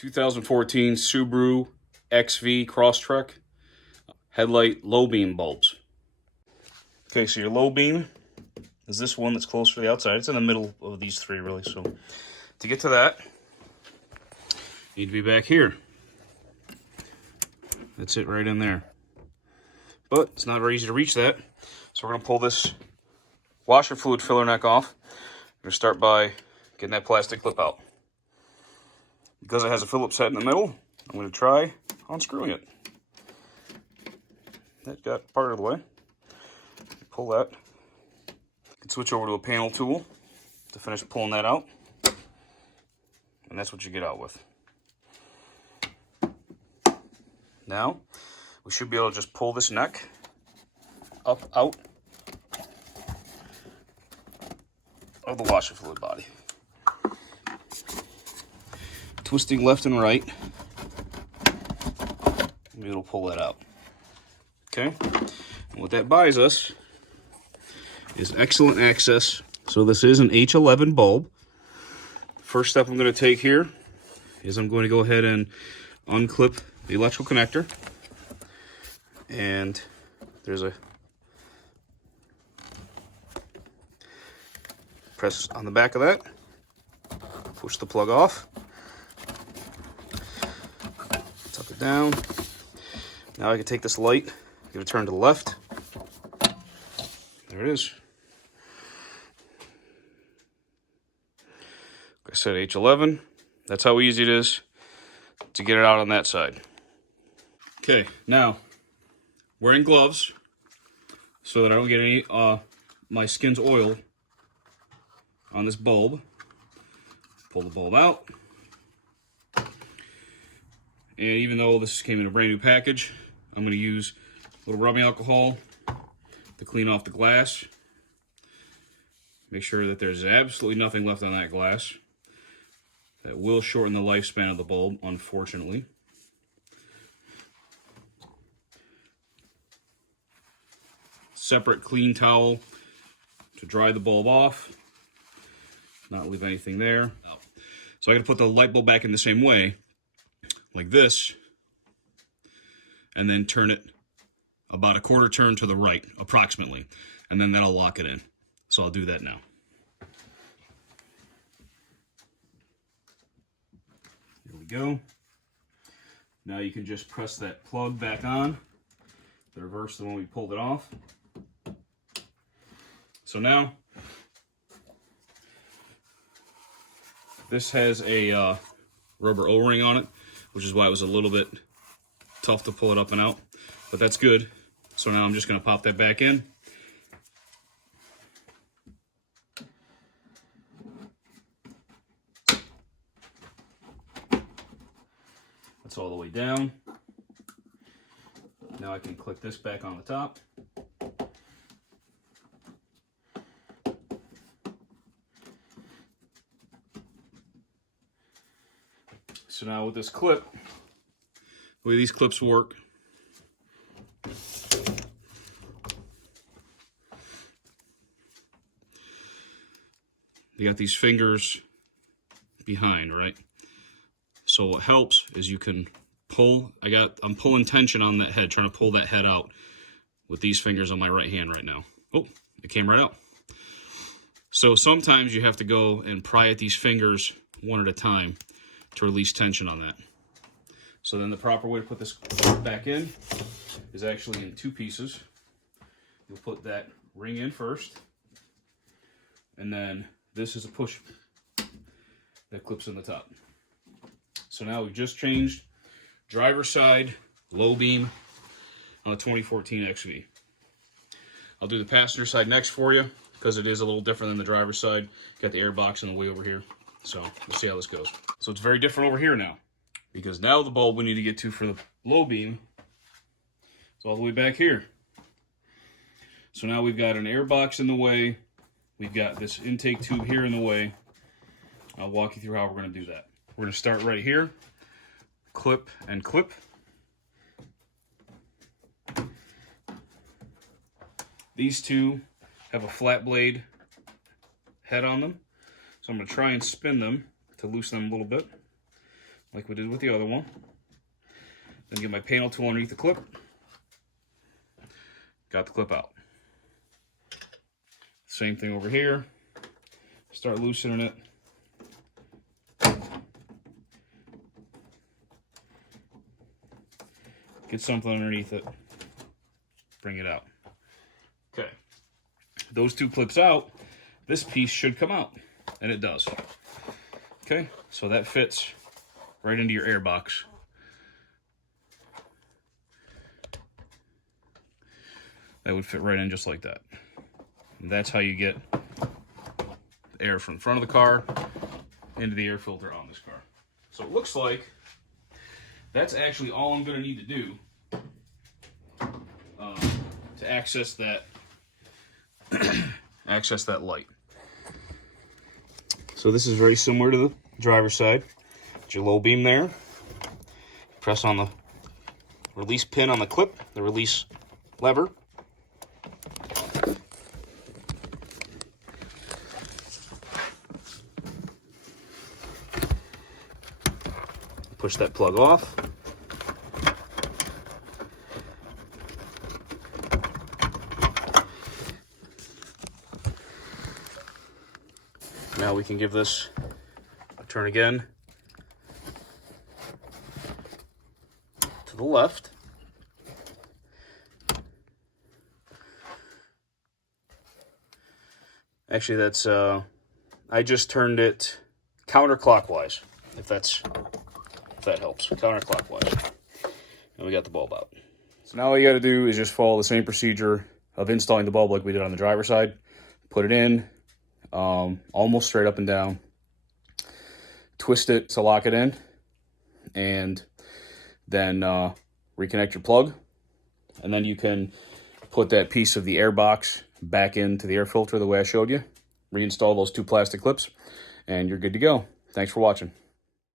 2014 Subaru XV Crosstrek headlight low beam bulbs. Okay, so your low beam is this one that's close to the outside. It's in the middle of these three, really. So to get to that, you need to be back here. That's it right in there. But it's not very easy to reach that. So we're going to pull this washer fluid filler neck off. We're going to start by getting that plastic clip out. Because it has a Phillips head in the middle, I'm going to try unscrewing it. That got part of the way. Pull that. You can switch over to a panel tool to finish pulling that out. And that's what you get out with. Now, we should be able to just pull this neck up out of the washer fluid body. Twisting left and right, it'll pull that out. Okay, and what that buys us is excellent access. So this is an H11 bulb. First step I'm going to take here is I'm going to go ahead and unclip the electrical connector. And there's a press on the back of that, push the plug off. Tuck it down. Now I can take this light, give it a turn to the left. There it is. Like I said, H11. That's how easy it is to get it out on that side. Okay, now wearing gloves so that I don't get any my skin's oil on this bulb. Pull the bulb out. And even though this came in a brand new package, I'm going to use a little rubbing alcohol to clean off the glass. Make sure that there's absolutely nothing left on that glass. That will shorten the lifespan of the bulb, unfortunately. Separate clean towel to dry the bulb off. Not leave anything there. So I got to put the light bulb back in the same way, like this, and then turn it about a quarter turn to the right, approximately, and then that'll lock it in. So I'll do that now. There we go. Now you can just press that plug back on, the reverse the one we pulled it off. So now, this has a rubber O-ring on it, which is why it was a little bit tough to pull it up and out, but that's good. So now I'm just going to pop that back in. That's all the way down. Now I can click this back on the top. So now with this clip, the way these clips work, they got these fingers behind, right? So what helps is you can pull, I'm pulling tension on that head, trying to pull that head out with these fingers on my right hand right now. Oh, it came right out. So sometimes you have to go and pry at these fingers one at a time to release tension on that. So then the proper way to put this back in is actually in two pieces. You'll put that ring in first, and then this is a push that clips in the top. So now we've just changed driver's side low beam on a 2014 XV. I'll do the passenger side next for you because it is a little different than the driver's side. Got the air box in the way over here. So let's see how this goes. So it's very different over here now, because now the bulb we need to get to for the low beam is all the way back here. So now we've got an air box in the way. We've got this intake tube here in the way. I'll walk you through how we're going to do that. We're going to start right here. Clip and clip. These two have a flat blade head on them. So I'm going to try and spin them to loosen them a little bit. like we did with the other one. Then get my panel tool underneath the clip. Got the clip out. Same thing over here. Start loosening it. Get something underneath it. Bring it out. Okay. Those two clips out, this piece should come out. And it does. Okay, so that fits right into your air box. That would fit right in just like that. And that's how you get air from the front of the car into the air filter on this car. So it looks like that's actually all I'm going to need to do to access that light. So this is very similar to the driver's side. Get your low beam there. Press on the release pin on the clip, the release lever. Push that plug off. Now we can give this a turn again to the left. Actually, that's I just turned it counterclockwise, if that helps. Counterclockwise. And we got the bulb out. So now all you got to do is just follow the same procedure of installing the bulb like we did on the driver's side. Put it in, almost straight up and down. Twist it to lock it in, and then reconnect your plug. And then you can put that piece of the air box back into the air filter the way I showed you. Reinstall those two plastic clips, and you're good to go. Thanks for watching.